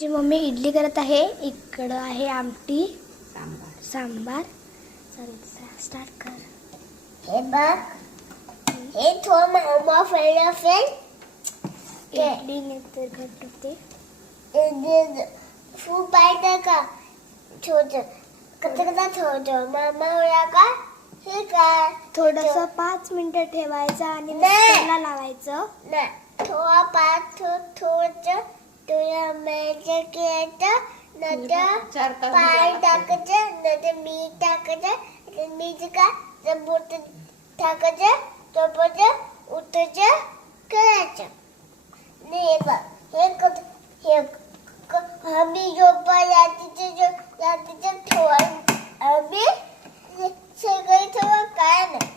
जी mummy idli करत आहे. इकडं आहे आमटी सांबार. सांबार. स्टार्ट कर. हे बघ, हे थोडं मामा फ्रेंड इडली ने तर घट होते. फूल पाहिजे का छोटं कथा छोटं मामा होला का हे काय थोडंसं 5 मिनिटं ठेवायचं आणि नाही. मिक्सरला लावायचं. ना थोडा पाच थोडं तुला मैदा घ्यायचं नंतर 4 तास पाणी भिजायला लागतं. टाकायचं नंतर मीठ टाकायचं मीठ का तर बोट टाकायचं तोपर्यंत उतरायचं करायचं. नाही बघ हे आम्ही झोपा रात्रीचं थोडं आम्ही सगळं थोडं काय नाही